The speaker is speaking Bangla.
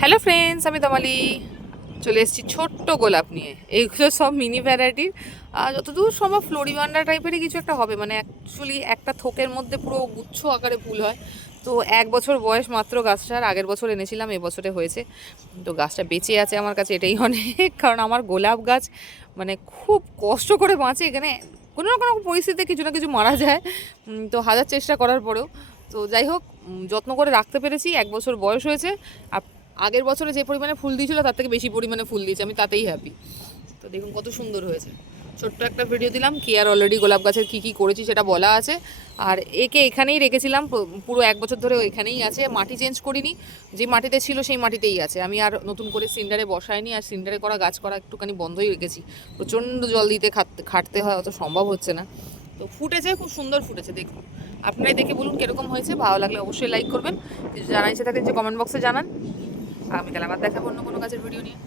হ্যালো ফ্রেন্ডস, আমি তমালি চলে এসেছি ছোট্ট গোলাপ নিয়ে। এইগুলো সব মিনি ভ্যারাইটির, যতদূর সম্ভব ফ্লোরিমান্ডা টাইপেরই কিছু একটা হবে। মানে অ্যাকচুয়ালি একটা থোকের মধ্যে পুরো গুচ্ছ আকারে ফুল হয়। তো 1 বছর বয়স মাত্র গাছটার, আগের বছর এনেছিলাম, এবছরে হয়েছে। তো গাছটা বেঁচে আছে আমার কাছে, এটাই অনেক। কারণ আমার গোলাপ গাছ মানে খুব কষ্ট করে বাঁচে। এখানে কোনো না কোনো পরিস্থিতিতে কিছু না কিছু মারা যায়। তো হাজার চেষ্টা করার পরেও, তো যাই হোক, যত্ন করে রাখতে পেরেছি। 1 বছর বয়স হয়েছে। আগের বছরে যে পরিমাণে ফুল দিয়েছিল তার থেকে বেশি পরিমাণে ফুল দিয়েছে, আমি তাতেই হ্যাপি। তো দেখুন কত সুন্দর হয়েছে। ছোট্ট একটা ভিডিও দিলাম, কি আর অলরেডি গোলাপ গাছের কী কী করেছি সেটা বলা আছে। আর একে এখানেই রেখেছিলাম পুরো 1 বছর ধরে, এখানেই আছে। মাটি চেঞ্জ করিনি, যে মাটিতে ছিল সেই মাটিতেই আছে। আমি আর নতুন করে সিন্ডারে বসাইনি, আর সিন্ডারে করা গাছ করা একটুখানি বন্ধই রেখেছি। প্রচণ্ড জল দিতে খাটতে হয়, অত সম্ভব হচ্ছে না। তো ফুটেছে, খুব সুন্দর ফুটেছে। দেখুন, আপনারাই দেখে বলুন কীরকম হয়েছে। ভালো লাগলে অবশ্যই লাইক করবেন, কিছু জানার ইচ্ছে থাকলে যে কমেন্ট বক্সে জানান। আমি তাহলে আবার দেখাবো অন্য কোনো গাছের ভিডিও নিয়ে।